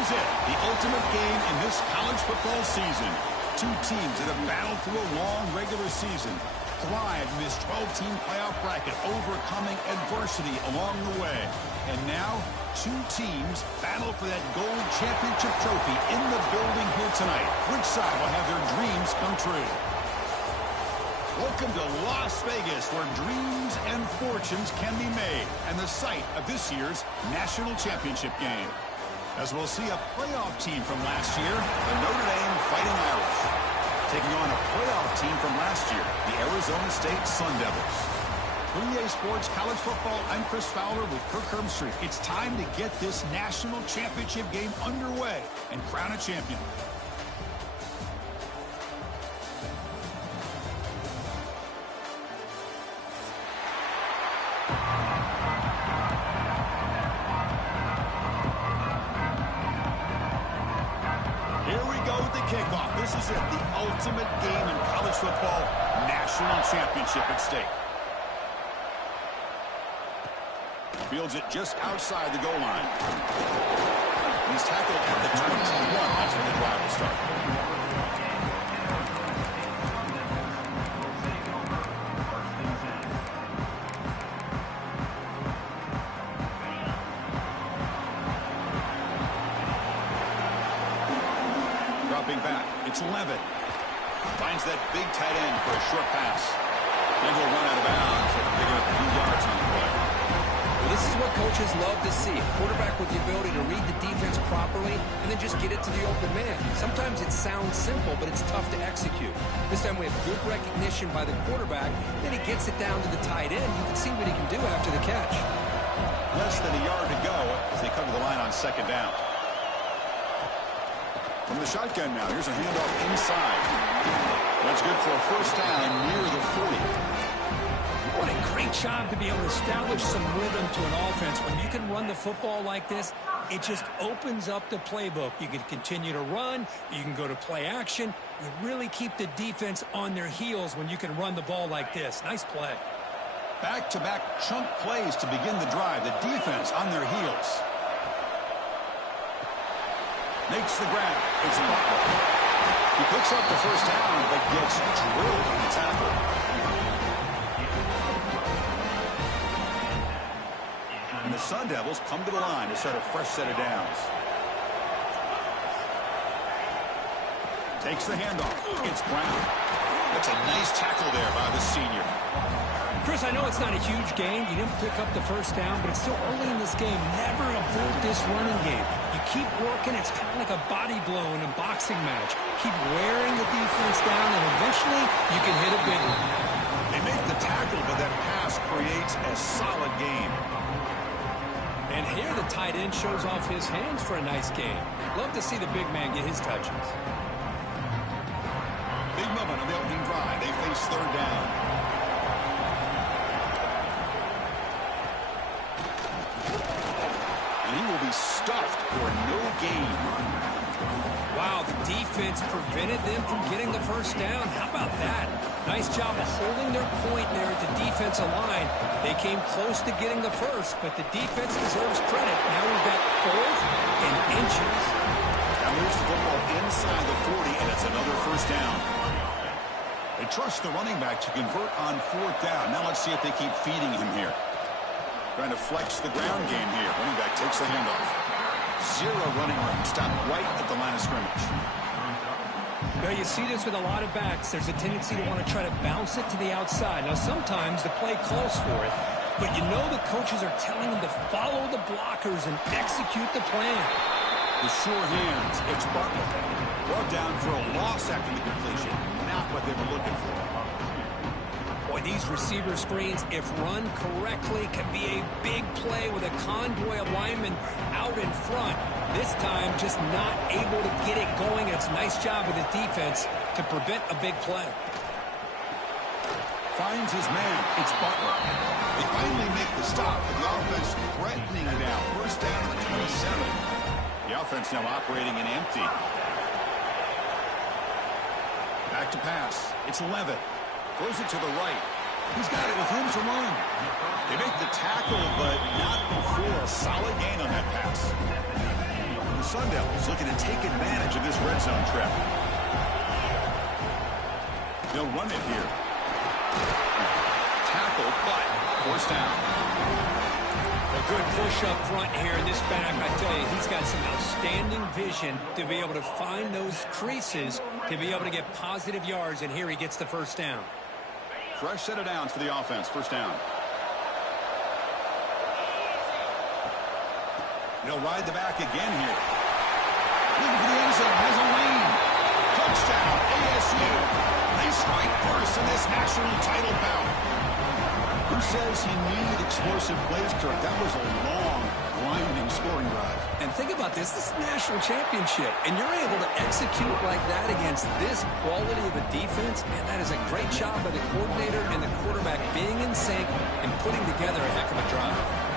is it, the ultimate game in this college football season. Two teams that have battled through a long regular season, thrived in this 12-team playoff bracket, overcoming adversity along the way. And now, two teams battle for that gold championship trophy in the building here tonight. Which side will have their dreams come true? Welcome to Las Vegas, where dreams and fortunes can be made, and the site of this year's national championship game. As we'll see a playoff team from last year, the Notre Dame Fighting Irish, taking on a playoff team from last year, the Arizona State Sun Devils. From EA Sports College Football, I'm Chris Fowler with Kirk Herbstreit. It's time to get this national championship game underway and crown a champion. Kickoff. This is it, the ultimate game in college football, national championship at stake. Fields it just outside the goal line. He's tackled at the 21. That's when the drive will start. Back. It's 11. Finds that big tight end for a short pass. And he'll run out of bounds and pick up a few yards on the play. Well, this is what coaches love to see. A quarterback with the ability to read the defense properly and then just get it to the open man. Sometimes it sounds simple, but it's tough to execute. This time we have good recognition by the quarterback. Then he gets it down to the tight end. You can see what he can do after the catch. Less than a yard to go as they come to the line on second down. From the shotgun now, here's a handoff inside. That's good for a first down near the 40. What a great job to be able to establish some rhythm to an offense. When you can run the football like this, it just opens up the playbook. You can continue to run. You can go to play action. You really keep the defense on their heels when you can run the ball like this. Nice play. Back-to-back chunk plays to begin the drive. The defense on their heels. Makes the grab. It's Butler. He picks up the first down, but gets drilled on the tackle. And the Sun Devils come to the line to start a fresh set of downs. Takes the handoff. It's Brown. That's a nice tackle there by the senior. Chris, I know it's not a huge game. You didn't pick up the first down, but it's still early in this game. Never avert this running game. You keep working. It's kind of like a body blow in a boxing match. Keep wearing the defense down, and eventually you can hit a big one. They make the tackle, but that pass creates a solid game. And here the tight end shows off his hands for a nice game. Love to see the big man get his touches. Big moment on the opening drive. They face third down. He will be stuffed for no gain. Wow, the defense prevented them from getting the first down. How about that? Nice job of holding their point there at the defensive line. They came close to getting the first, but the defense deserves credit. Now we've got 4th and inches. Now moves the football inside the 40, and it's another first down. They trust the running back to convert on 4th down. Now let's see if they keep feeding him here. Trying to flex the ground game here. Running back takes the handoff. 0 running room. Stopped right at the line of scrimmage. Now you see this with a lot of backs. There's a tendency to want to try to bounce it to the outside. Now sometimes the play calls for it, but you know the coaches are telling them to follow the blockers and execute the plan. The sure hands. It's Butler. Brought down for a loss after the completion. Not what they were looking for. Boy, these receiver screens, if run correctly, can be a big play with a convoy of linemen out in front. This time, just not able to get it going. It's a nice job with his defense to prevent a big play. Finds his man. It's Butler. They finally make the stop, but the offense threatening now. First down at the 27. The offense now operating in empty. Back to pass. It's 11. Throws it to the right. He's got it with room to run. They make the tackle, but not before a solid gain on that pass. The Sun Devils looking to take advantage of this red zone trip. They'll run it here. Tackle, but forced down. A good push up front here in this back. I tell you, he's got some outstanding vision to be able to find those creases, to be able to get positive yards, and here he gets the first down. Fresh set of downs for the offense. First down. They'll ride the back again here. Looking for the end zone. Has a lane. Touchdown, ASU. They strike first in this national title bout. Who says he needed explosive plays, Kirk? That was a long, grinding scoring drive. And think about this. This is the national championship, and you're able to execute like that against this quality of a defense, and that is a great job by the coordinator and the quarterback being in sync and putting together a heck of a drive.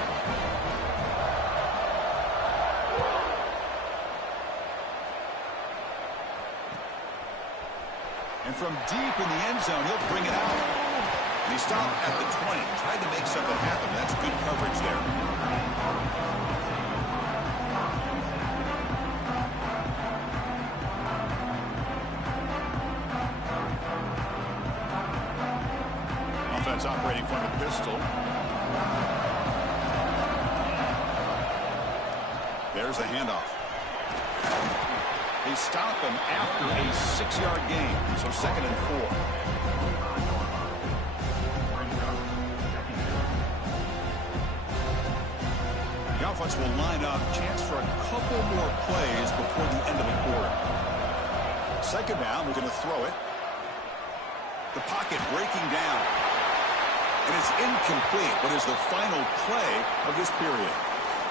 And from deep in the end zone, he'll bring it out. And he stopped at the 20. Tried to make something happen. That's good coverage there. Offense operating from the pistol. There's the handoff. They stop him after a 6-yard gain, so 2nd and 4. The offense will line up, chance for a couple more plays before the end of the quarter. 2nd down, we're going to throw it. The pocket breaking down. And it's incomplete, but is the final play of this period.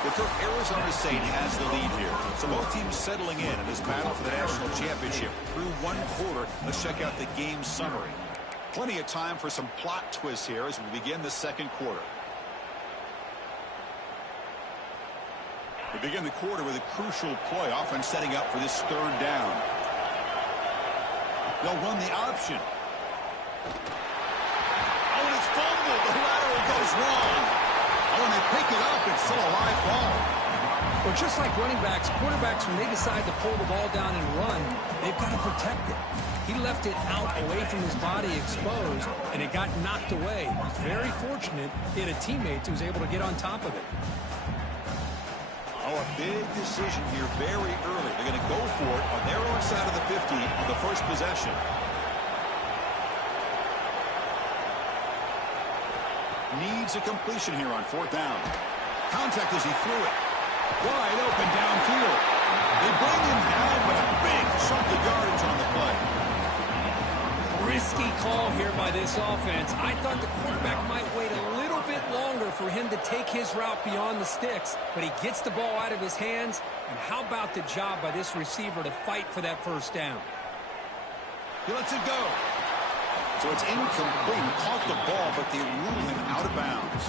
Well, Kirk, Arizona State has the lead here. So both teams settling in this battle for the national championship. Through one quarter, let's check out the game summary. Plenty of time for some plot twists here as we begin the 2nd quarter. We begin the quarter with a crucial play, offense setting up for this 3rd down. They'll run the option. Oh, and it's fumbled. The lateral goes wrong. Oh, and they pick it up. It's still a live ball. Well, just like running backs, quarterbacks, when they decide to pull the ball down and run, they've got to protect it. He left it out away from his body exposed, and it got knocked away. He's very fortunate he had a teammate who was able to get on top of it. Oh, a big decision here very early. They're going to go for it on their own side of the 50 on the first possession. Needs a completion here on 4th down. Contact as he threw it. Wide open downfield. They bring him down, but a big chunk of yardage on the play. Risky call here by this offense. I thought the quarterback might wait a little bit longer for him to take his route beyond the sticks, but he gets the ball out of his hands. And how about the job by this receiver to fight for that 1st down? He lets it go. So it's incomplete. He caught the ball, but they rule him out of bounds.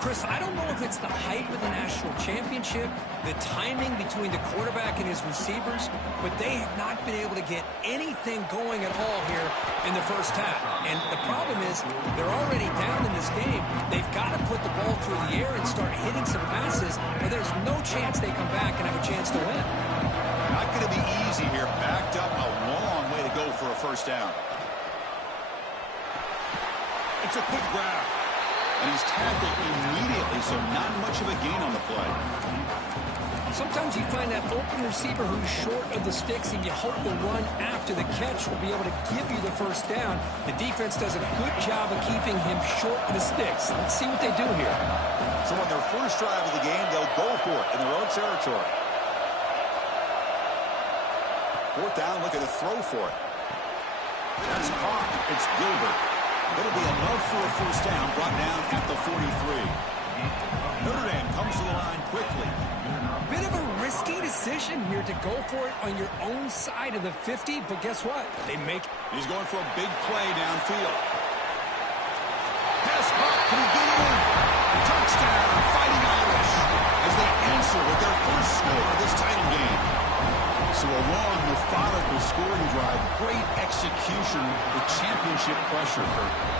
Chris, I don't know if it's the hype of the national championship, the timing between the quarterback and his receivers, but they have not been able to get anything going at all here in the 1st half. And the problem is they're already down in this game. They've got to put the ball through the air and start hitting some passes, or there's no chance they come back and have a chance to win. Not going to be easy here. Backed up a long way to go for a 1st down. It's a quick grab. And he's tackled immediately, so not much of a gain on the play. Sometimes you find that open receiver who's short of the sticks, and you hope the run after the catch will be able to give you the 1st down. The defense does a good job of keeping him short of the sticks. Let's see what they do here. So on their first drive of the game, they'll go for it in their own territory. 4th down, looking to throw for it. That's caught. It's Gilbert. It'll be enough for a 1st down, brought down at the 43. Notre Dame comes to the line quickly. Bit of a risky decision here to go for it on your own side of the 50, but guess what? They make it. He's going for a big play downfield. Pass caught. Can he get in? Touchdown, Fighting Irish, as they answer with their first score of this title game. So a a long, methodical scoring drive. Great execution with championship pressure.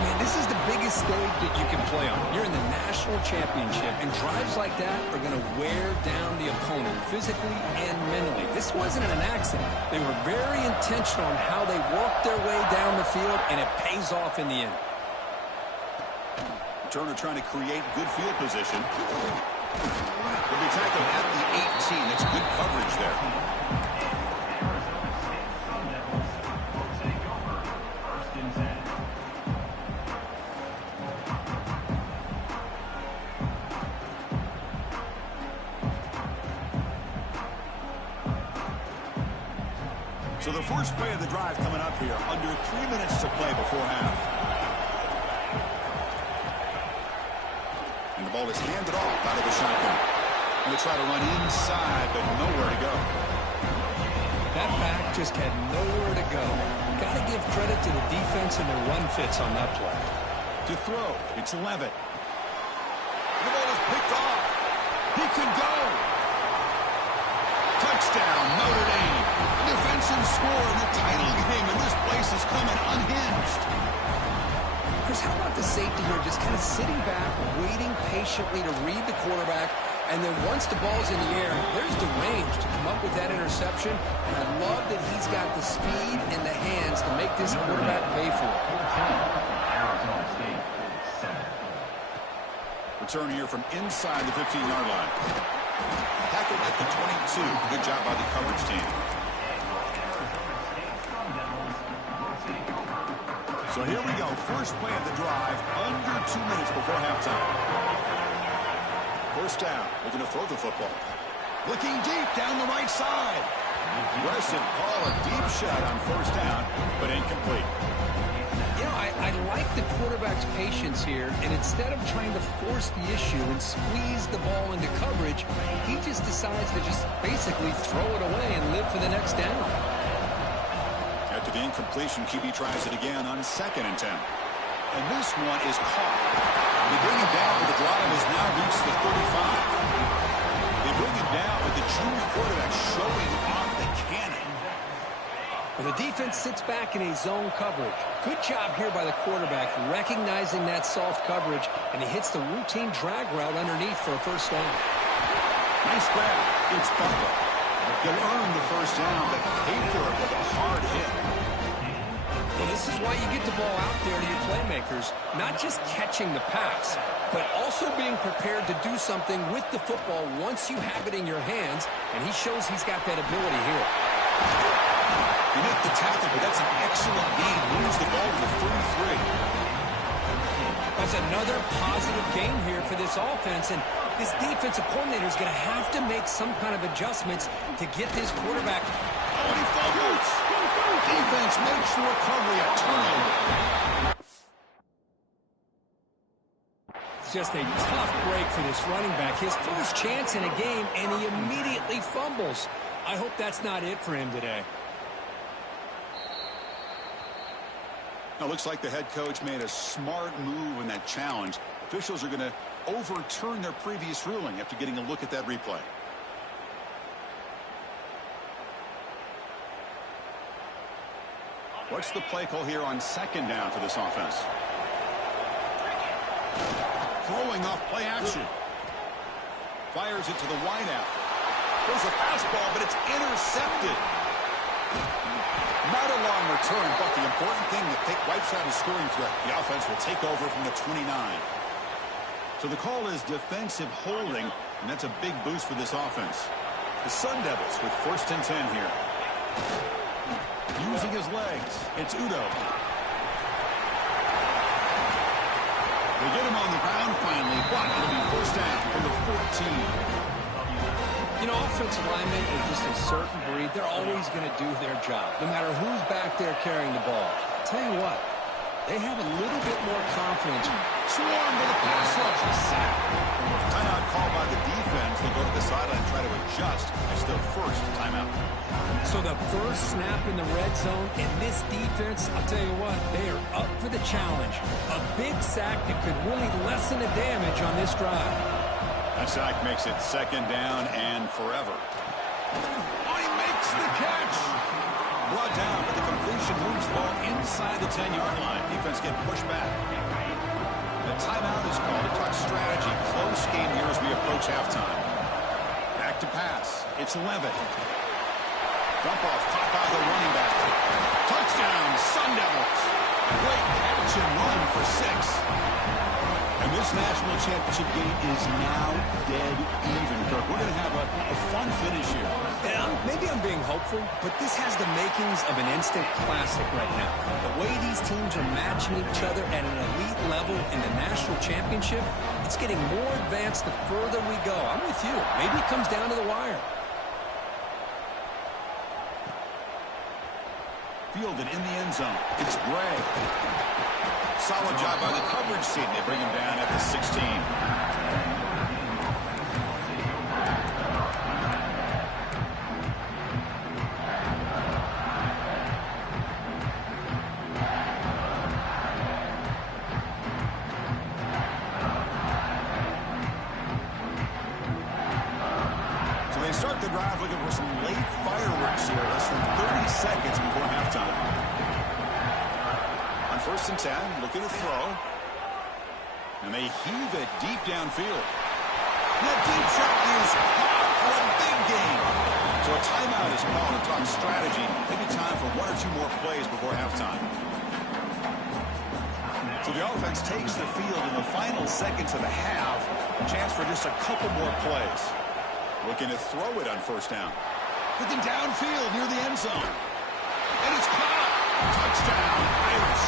Man, this is the biggest stage that you can play on. You're in the national championship, and drives like that are going to wear down the opponent physically and mentally. This wasn't an accident. They were very intentional on how they worked their way down the field, and it pays off in the end. Turner trying to create good field position. Will be tackled at the 18. That's good coverage there. So the first play of the drive coming up here. Under 3 minutes to play before half. And the ball is handed off out of the shotgun. Going to try to run inside, but nowhere to go. That back just had nowhere to go. Got to give credit to the defense and their run fits on that play. To throw, it's Levitt. The ball is picked off. He could go. Touchdown, Notre Dame. Defensive score in the title game, and this place is coming unhinged. Chris, how about the safety here just kind of sitting back, waiting patiently to read the quarterback, and then once the ball's in the air, there's the range to come up with that interception, and I love that he's got the speed and the hands to make this quarterback pay for it. Return here from inside the 15-yard line. Tackled at the 22. Good job by the coverage team. So here we go. First play of the drive, under 2 minutes before halftime. First down. Looking to throw the football. Looking deep down the right side. Aggressive call, a deep shot on first down, but incomplete. You know, I like the quarterback's patience here, and instead of trying to force the issue and squeeze the ball into coverage, he just decides to just basically throw it away and live for the next down. After the incompletion, QB tries it again on 2nd and 10. And this one is caught. They bring him down, but the drive has now reached the 35. They bring him down with the junior quarterback showing off the cannon. Well, the defense sits back in a zone coverage. Good job here by the quarterback, recognizing that soft coverage, and he hits the routine drag route underneath for a first down. Nice grab. It's Butler. He'll earn the first down, but paid for it with a hard hit. Well, this is why you get the ball out there to your playmakers, not just catching the pass, but also being prepared to do something with the football once you have it in your hands, and he shows he's got that ability here. You make the tackle, but that's an excellent gain. Moves the ball to the 33. That's another positive game here for this offense, and this defensive coordinator is going to have to make some kind of adjustments to get this quarterback. Oh, and he fumbles. Defense makes the recovery a turnover. It's just a tough break for this running back. His first chance in a game, and he immediately fumbles. I hope that's not it for him today. Now, looks like the head coach made a smart move in that challenge. Officials are going to overturn their previous ruling after getting a look at that replay. What's the play call here on 2nd down for this offense? Throwing off play action. Fires it to the wideout. There's a fastball, but it's intercepted. Not a long return, but the important thing that wipes out a scoring threat. The offense will take over from the 29. So the call is defensive holding, and that's a big boost for this offense. The Sun Devils with 1st and 10 here. Using his legs, it's Udo. They get him on the ground finally, but it'll be first down from the 14. You know, offensive linemen are just a certain breed. They're always going to do their job, no matter who's back there carrying the ball. I'll tell you what, they have a little bit more confidence. Swarm to the pass rush. Sack. Timeout called by the defense. They go to the sideline and try to adjust. It's their first timeout. So the first snap in the red zone, and this defense, I'll tell you what, they are up for the challenge. A big sack that could really lessen the damage on this drive. That sack makes it 2nd down and forever. Oh, he makes makes the catch. Brought down, but the completion moves the ball inside the 10-yard line. Defense getting pushed back. The timeout is called to talk strategy. Close game here as we approach halftime. Back to pass. It's Levitt. Dump off, caught by the running back. Touchdown, Sun Devils. Great catch and run for 6. And this national championship game is now dead even, Kirk. We're going to have a fun finish here. Yeah, maybe I'm being hopeful, but this has the makings of an instant classic right now. The way these teams are matching each other at an elite level in the national championship, it's getting more advanced the further we go. I'm with you. Maybe it comes down to the wire. Fielded in the end zone. It's Gray. Solid job by the coverage team. They bring him down at the 16. So they start the drive looking for some late fireworks here. Less than 30 seconds before halftime. First and 10, looking to throw. And they heave it deep downfield. That deep shot is caught for a big gain. So a timeout is called to talk strategy. Maybe time for 1 or 2 more plays before halftime. So the offense takes the field in the final seconds of the half. A chance for just a couple more plays. Looking to throw it on first down. Looking downfield near the end zone. And it's caught. Touchdown, Irish.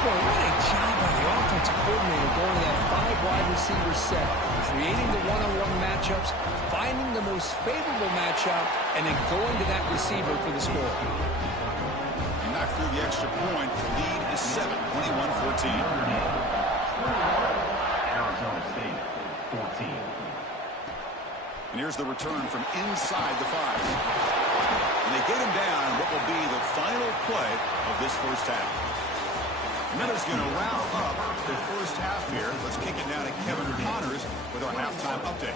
Boy, what a job by the offensive coordinator going to that 5-wide receiver set, creating the one-on-one matchups, finding the most favorable matchup, and then going to that receiver for the score. And knocked through the extra point. The lead is 7, 21-14. Arizona State, 14. And here's the return from inside the 5. And they get him down what will be the final play of this first half. Miller's going to wrap up the first half here. Let's kick it down to Kevin Connors with our halftime update.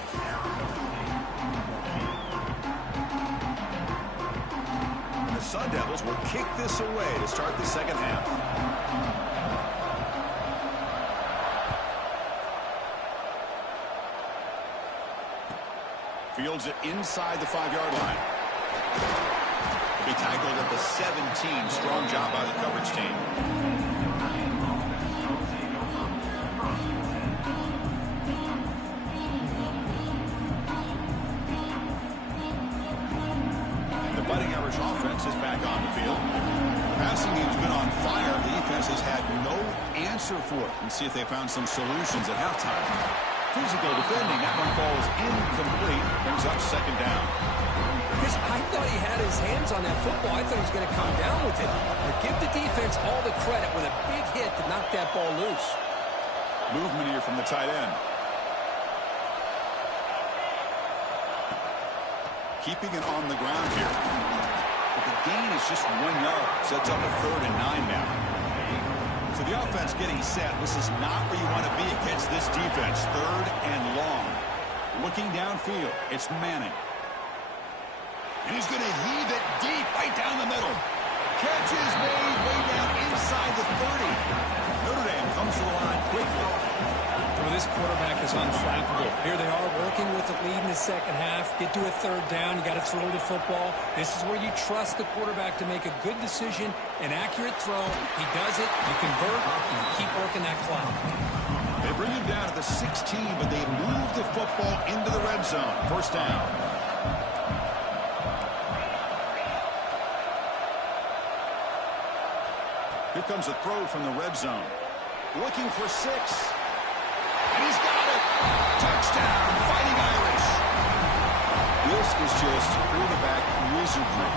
And the Sun Devils will kick this away to start the second half. Fields it inside the 5-yard line. He tackled at the 17. Strong job by the coverage team. And the Fighting Irish offense is back on the field. The passing game's been on fire. The defense has had no answer for it. Let's see if they found some solutions at halftime. Physical defending. That one falls incomplete. Brings up second down. I thought he had his hands on that football. I thought he was going to come down with it. But give the defense all the credit with a big hit to knock that ball loose. Movement here from the tight end. Keeping it on the ground here. But the gain is just 1 yard. Sets up a 3rd and 9 now. So the offense getting set. This is not where you want to be against this defense. 3rd and long. Looking downfield. It's Manning. And he's going to heave it deep right down the middle. Catch is made way down inside the 30. Notre Dame comes to the line quickly. Well, this quarterback is unflappable. Here they are working with the lead in the second half. Get to a 3rd down. You got to throw the football. This is where you trust the quarterback to make a good decision, an accurate throw. He does it. You convert, and you keep working that clock. They bring him down at the 16, but they move the football into the red zone. First down. Here comes a throw from the red zone. Looking for 6. And he's got it. Touchdown, Fighting Irish. This is just quarterback wizardry.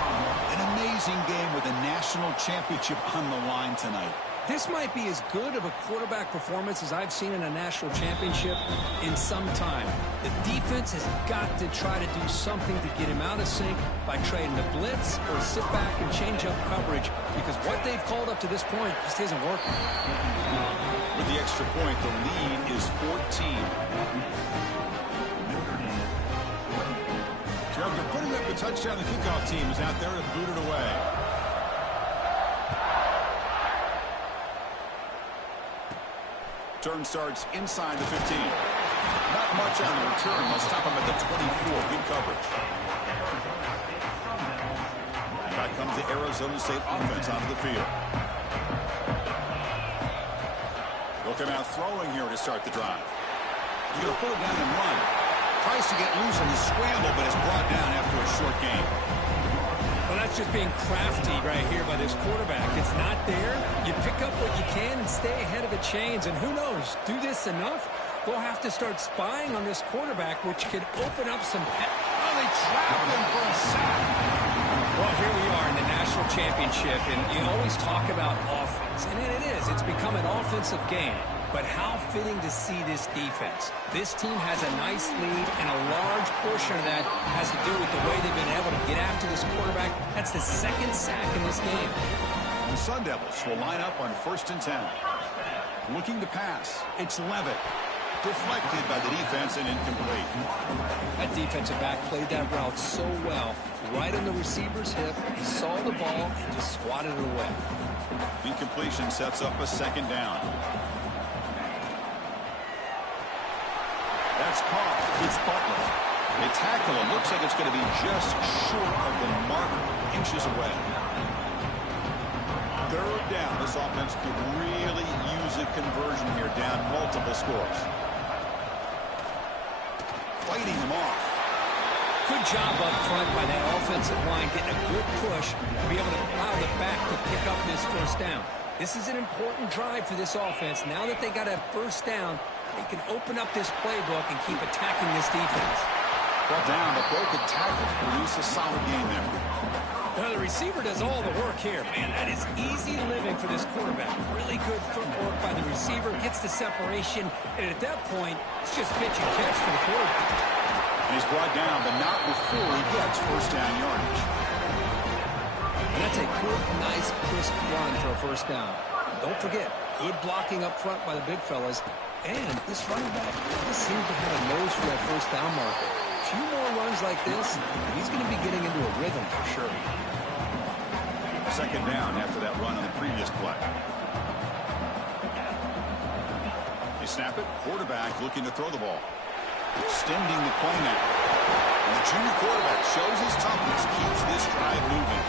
An amazing game with a national championship on the line tonight. This might be as good of a quarterback performance as I've seen in a national championship in some time. The defense has got to try to do something to get him out of sync by trading the blitz or sit back and change up coverage, because what they've called up to this point just isn't working. With the extra point, the lead is 14. So after putting up The touchdown, the kickoff team is out there to boot it away. Turn starts inside the 15. Not much on the return. They'll stop him at the 24. Good coverage. Back comes the Arizona State offense onto the field. They'll come out throwing here to start the drive. He's going to pull it down and run. Tries to get loose on the scramble, but it's brought down after a short gain. Well, that's just being crafty right here by this quarterback. It's not there. You pick up what you can and stay ahead of the chains. And who knows, do this enough, they'll have to start spying on this quarterback, which could open up some... Oh, they trapped him for a sack. Well, here we are in the national championship, and you always talk about offense. And it is. It's become an offensive game. But how fitting to see this defense. This team has a nice lead, and a large portion of that has to do with the way they've been able to get after this quarterback. That's the second sack in this game. The Sun Devils will line up on 1st and 10. Looking to pass. It's Levitt. Deflected by the defense and incomplete. That defensive back played that route so well. Right on the receiver's hip. He saw the ball and just swatted it away. Incompletion sets up a 2nd down. That's caught. It's Butler. They tackle him. Looks like it's going to be just short of the marker. Inches away. 3rd down. This offense could really use a conversion here. Down multiple scores. Fighting them off. Good job up front by that offensive line, getting a good push to be able to allow the back to pick up this 1st down. This is an important drive for this offense. Now that they got a 1st down, they can open up this playbook and keep attacking this defense. Brought down, but broken tackle produce a solid game there. Well, the receiver does all the work here. Man, that is easy living for this quarterback. Really good footwork by the receiver, gets the separation, and at that point, it's just pitch and catch for the quarterback. And he's brought down, but not before he gets 1st down yardage. And that's a good, nice, crisp run for a 1st down. Don't forget, good blocking up front by the big fellas. And this running back just seems to have a nose for that 1st down marker. A few more runs like this, and he's going to be getting into a rhythm for sure. 2nd down after that run on the previous play. They snap it. Quarterback looking to throw the ball. Extending the play now. And the junior quarterback shows his toughness, keeps this drive moving.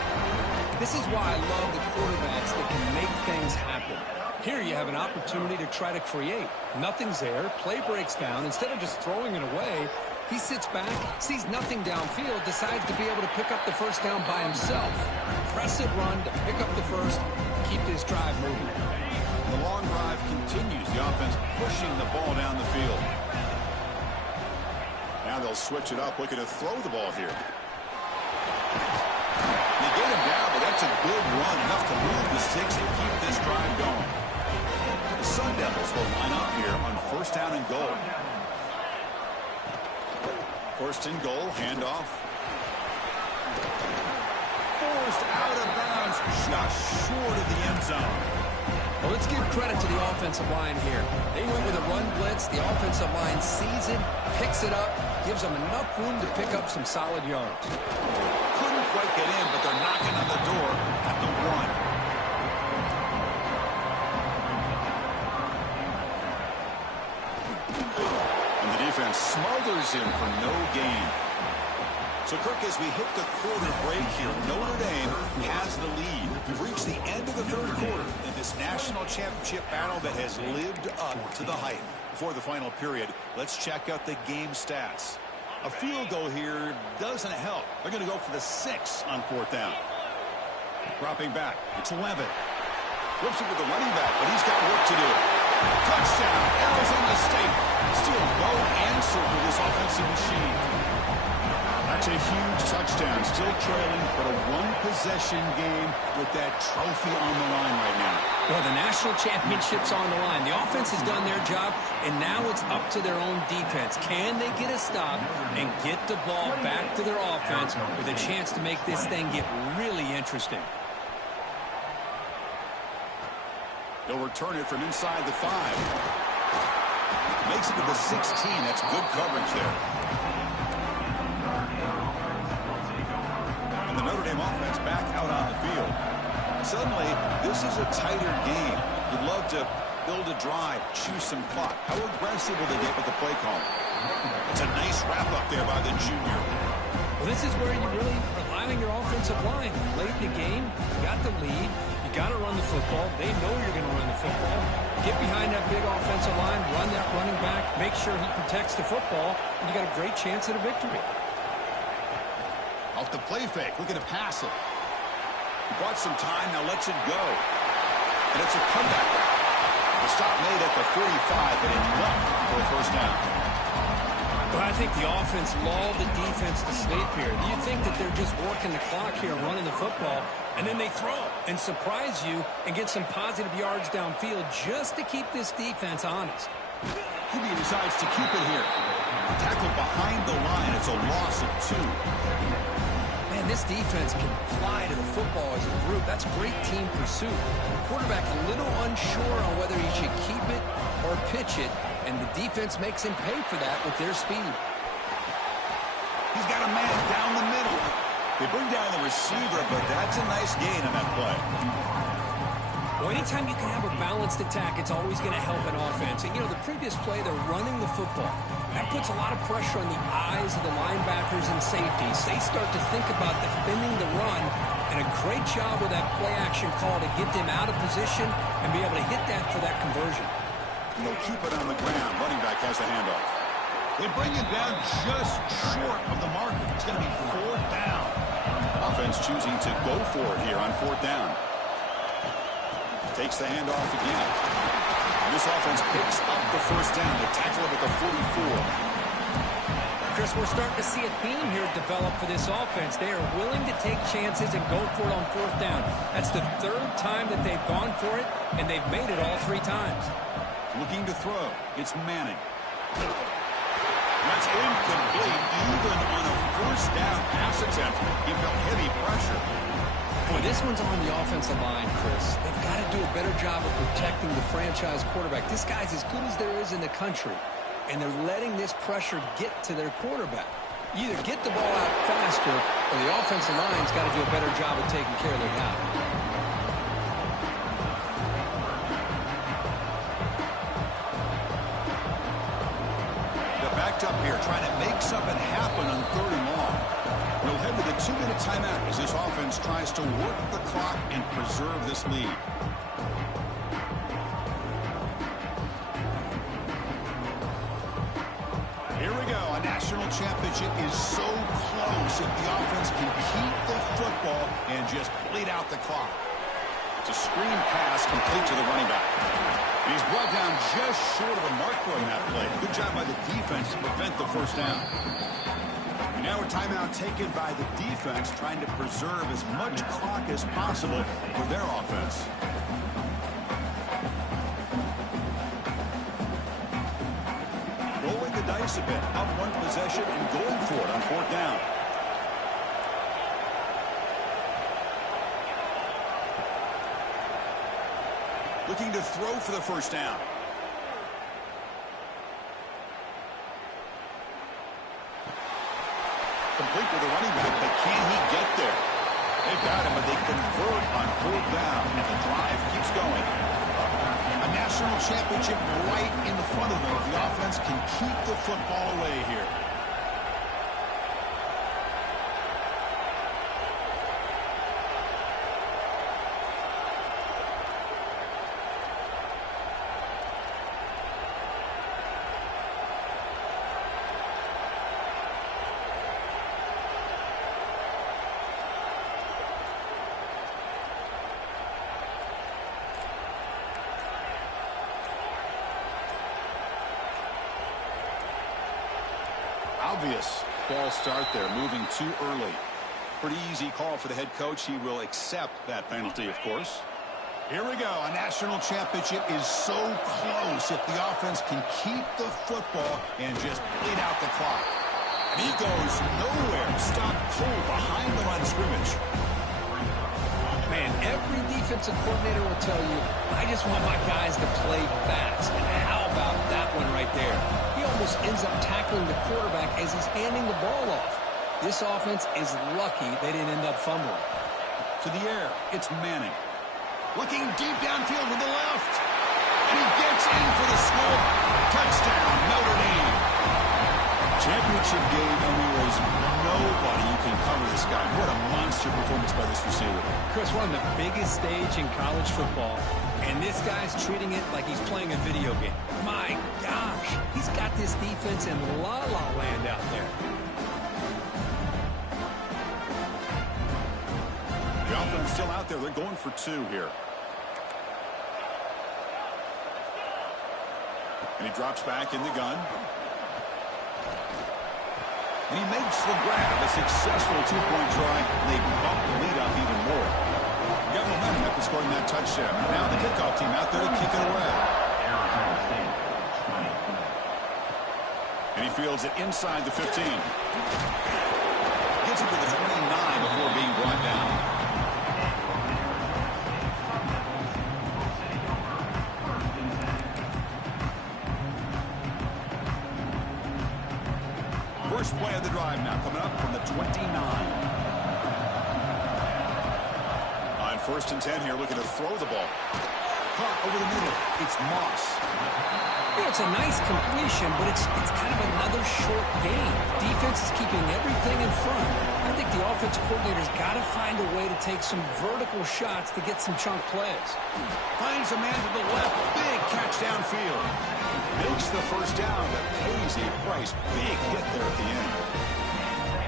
This is why I love the quarterbacks that can make things happen. Here you have an opportunity to try to create. Nothing's there. Play breaks down. Instead of just throwing it away, he sits back, sees nothing downfield, decides to be able to pick up the 1st down by himself. Impressive run to pick up the 1st, keep this drive moving. The long drive continues. The offense pushing the ball down the field. Now they'll switch it up, looking to throw the ball here. They get him down, but that's a good run, enough to move the sticks and keep this drive going. The Sun Devils will line up here on 1st down and goal. 1st and goal, handoff. Forced out of bounds, just short of the end zone. Well, let's give credit to the offensive line here. They went with a run blitz. The offensive line sees it, picks it up, gives them enough room to pick up some solid yards. Couldn't quite get in, but they're knocking on the door at the 1. Defense smothers him for no gain. So, Kirk, as we hit the quarter break here, Notre Dame has the lead. We've reached the end of the 3rd quarter in this national championship battle that has lived up to the hype. Before the final period, let's check out the game stats. A field goal here doesn't help. They're going to go for the 6 on 4th down. Dropping back, it's Levitt. Flips it with the running back, but he's got work to do. Touchdown, Arizona State. Still no answer for this offensive machine. That's a huge touchdown. Still trailing, but a 1-possession game with that trophy on the line right now. Well, the national championship's on the line. The offense has done their job, and now it's up to their own defense. Can they get a stop and get the ball back to their offense with a chance to make this thing get really interesting? They'll return it from inside the 5. Makes it to the 16. That's good coverage there. offense back out on the field. Suddenly, this is a tighter game. You'd love to build a drive, choose some clock. How aggressive will they get with the play call? It's a nice wrap-up there by the junior. Well, this is where you really rely on your offensive line. Late in the game, you got the lead. You got to run the football. They know you're going to run the football. Get behind that big offensive line, run that running back, make sure he protects the football, and you got a great chance at a victory. Off the play fake, looking to pass it. He bought some time, now lets it go. And it's a comeback. The stop made at the 45, but enough for a first down. But I think the offense lulled the defense to sleep here. You think that they're just working the clock here, running the football, and then they throw and surprise you and get some positive yards downfield just to keep this defense honest. QB decides to keep it here. Tackled behind the line. It's a loss of 2. Man, this defense can fly to the football as a group. That's great team pursuit. The quarterback a little unsure on whether he should keep it or pitch it, and the defense makes him pay for that with their speed. He's got a man down the middle. They bring down the receiver, but that's a nice gain on that play. Well, anytime you can have a balanced attack, it's always going to help an offense. And, you know, the previous play, they're running the football. That puts a lot of pressure on the eyes of the linebackers and safeties. They start to think about defending the run, and a great job with that play-action call to get them out of position and be able to hit that for that conversion. And they'll keep it on the ground. Running back has the handoff. They bring it down just short of the marker. It's going to be 4th down. Offense choosing to go for it here on 4th down. Takes the handoff again. And this offense picks up the first down. They tackle him at the 44. Chris, we're starting to see a theme here develop for this offense. They are willing to take chances and go for it on 4th down. That's the 3rd time that they've gone for it, and they've made it all 3 times. Looking to throw. It's Manning. That's incomplete. Even on a 1st down pass attempt, he felt heavy pressure. Boy, this one's on the offensive line, Chris. They've got to do a better job of protecting the franchise quarterback. This guy's as good as there is in the country, and they're letting this pressure get to their quarterback. You either get the ball out faster, or the offensive line's got to do a better job of taking care of their guy. They're backed up here, trying to make something happen on 3rd and long. We'll head to the 2-minute timeout as this offense tries to work the clock and preserve this lead. Here we go. A national championship is so close if the offense can keep the football and just bleed out the clock. It's a screen pass complete to the running back. And he's brought down just short of a marker on that play. Good job by the defense to prevent the first down. Now a timeout taken by the defense, trying to preserve as much clock as possible for their offense. Rolling the dice a bit, up 1 possession and going for it on 4th down. Looking to throw for the first down. Complete with the running back, but can he get there? They've got him, but they convert on 4th down, and the drive keeps going. A national championship right in the front of them if the offense can keep the football away here. Obvious false start there, moving too early. Pretty easy call for the head coach. He will accept that penalty, of course. Here we go. A national championship is so close if the offense can keep the football and just bleed out the clock. And he goes nowhere. Stop pull behind the line of scrimmage. Man, every defensive coordinator will tell you, I just want my guys to play fast. And how about that one right there? He almost ends up tackling the quarterback as he's handing the ball off. This offense is lucky they didn't end up fumbling. To the air, it's Manning. Looking deep downfield with the left. And he gets in for the score. Touchdown, Notre Dame. Championship game, and there is nobody who can cover this guy. What a monster performance by this receiver. Chris, we're on the biggest stage in college football, and this guy's treating it like he's playing a video game. My gosh, he's got this defense in la-la land out there. The offense still out there. They're going for two here. And he drops back in the gun. And he makes the grab. A successful two-point try. They bump the lead up even more. Got momentum after scoring that touchdown. Now the kickoff team out there to kick it away. And he fields it inside the 15. Gets it to the 29 before being brought down. First play of the drive now coming up from the 29. On 1st and 10 here, looking to throw the ball. Caught over the middle. It's Moss. You know, it's a nice completion, but it's kind of another short game. Defense is keeping everything in front. I think the offensive coordinator's got to find a way to take some vertical shots to get some chunk plays. Finds a man to the left. Big catch downfield. Makes the first down, but pays a price. Big hit there at the end.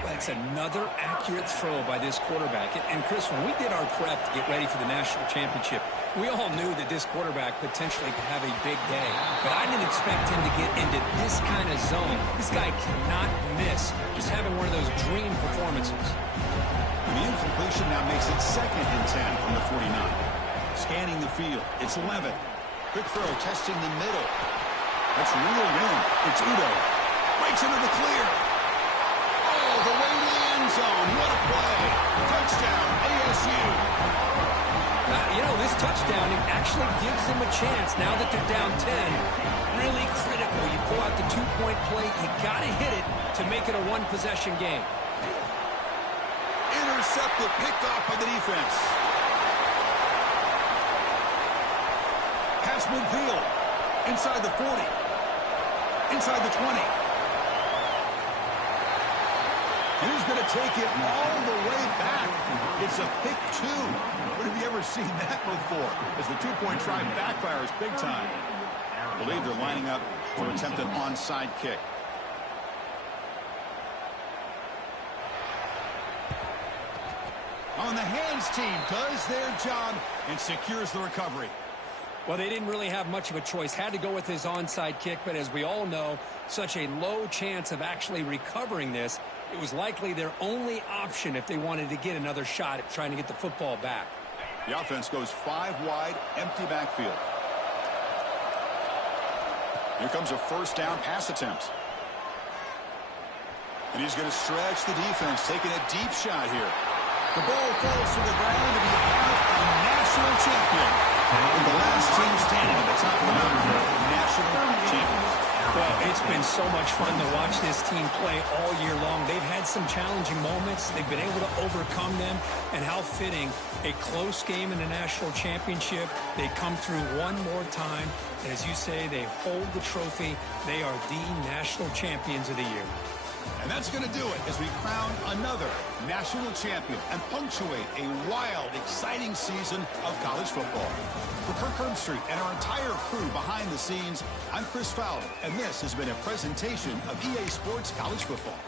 That's another accurate throw by this quarterback. And Chris, when we did our prep to get ready for the national championship, we all knew that this quarterback potentially could have a big day. But I didn't expect him to get into this kind of zone. This guy cannot miss. Just having one of those dream performances. The incompletion now makes it 2nd and 10 from the 49. Scanning the field. It's Levitt. Quick throw, testing the middle. That's real room. It's Udo. Breaks into the clear. Oh, the way to the end zone. What a play. Touchdown, ASU. You know, this touchdown actually gives them a chance now that they're down 10. Really critical. You pull out the two-point play. You got to hit it to make it a one-possession game. Intercepted, picked off by the defense. Pass midfield. Inside the 40. Inside the 20. And he's going to take it all the way back. It's a pick 2. When have you ever seen that before? As the two-point try backfires big time. I believe they're lining up to attempt an onside kick. On the hands team does their job and secures the recovery. Well, they didn't really have much of a choice. Had to go with his onside kick, but as we all know, such a low chance of actually recovering this. It was likely their only option if they wanted to get another shot at trying to get the football back. The offense goes 5 wide, empty backfield. Here comes a first down pass attempt. And he's going to stretch the defense, taking a deep shot here. The ball falls to the ground to be a national champion. And the last team standing at the top of the mountain, national champions. Well, it's been so much fun to watch this team play all year long. They've had some challenging moments. They've been able to overcome them. And how fitting, a close game in the national championship. They come through one more time. And as you say, they hold the trophy. They are the national champions of the year. And that's going to do it as we crown another national champion and punctuate a wild, exciting season of college football. For Kirk Herbstreit and our entire crew behind the scenes, I'm Chris Fowler, and this has been a presentation of EA Sports College Football.